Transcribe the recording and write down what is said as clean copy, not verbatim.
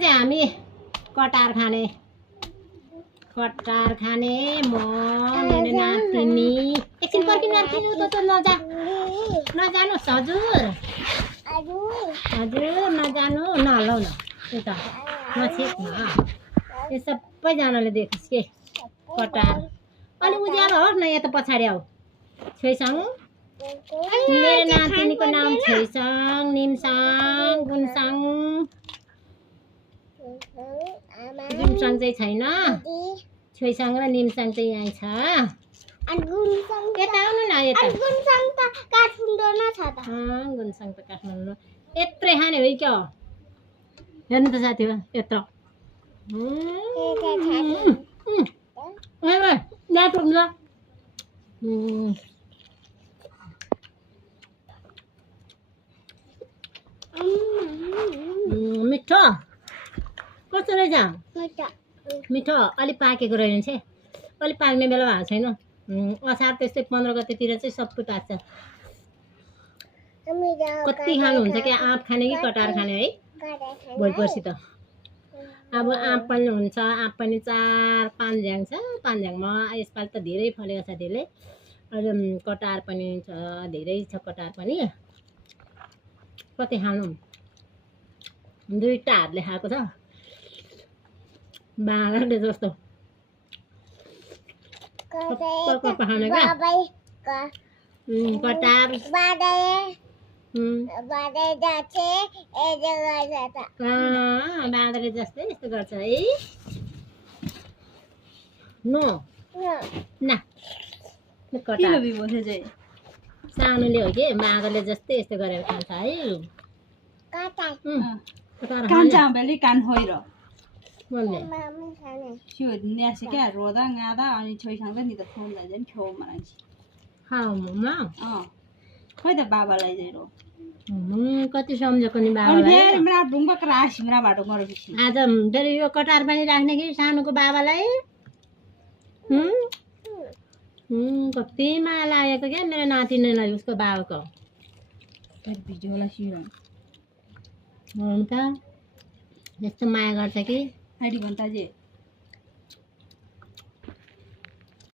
चाहिँ हामी कटार खाने म मेरो नातिनी एकछिन पर्खिनु त नजानुहोस् हजुर नजानु नहलाउ न त्यही त नछेक न यो सबैजनाले देखोस् के कटार अलि उज्यालो होस् न यता पछाडि आऊ छैसाङ मेरो नातिनीको नाम छैसाङ निमसाङ गुन्साङ गुन्साङ चाहिँ छैन छैसाङ र निमसाङ चाहिँ यहीँ छ यता आउनु न यता गुन्साङ त काठमाडौँ यत्रै खाने हो क्या हेर्नु त साथी हो यत्रो मिठो कस्तो रहेछ मिठो अलिक पाकेको रहेछ अलिक पाक्ने बेला भएको छैन असार त्यस्तै 15 गतेतिर चाहिँ सबै पाक्छ कति खानुहुन्छ कि आँप खाने कि कटार खाने है भोलि पर्सि त अब आँप पनि हुन्छ आँप पनि 4-5 झ्याङ छ 5 झ्याङमा यसपालि त धेरै फलेको छ त्यसले अहिले कटार पनि छ धेरै छ कटार पनि कति खानु दुईटा हातले खाएको छ बाँडले जस्तो कटार बाँदरले जस्तै यस्तो गर्छ है नो न सानोले हो कि बाँदरले जस्तै यस्तो गरेर खान्छ है कान होइन बोल्ने त्यो न्यासे क्या रोदा गादा अनि छोइसँग नि त फोन लैजाने छेउ मलाई खोइ त बाबालाई चाहिँ कति सम्झेको नि बाबा मेरा ढुङ्गा क्रास मेरा बाटो गरेपछि आज फेरि यो कटार पनि राख्ने कि सानोको बाबालाई कति माया लागेको क्या मेरो नातिनीलाई उसको बाबाको भिडियोलाई सियो हुन्छ यस्तो माया गर्छ कि आइडी भन्ताजे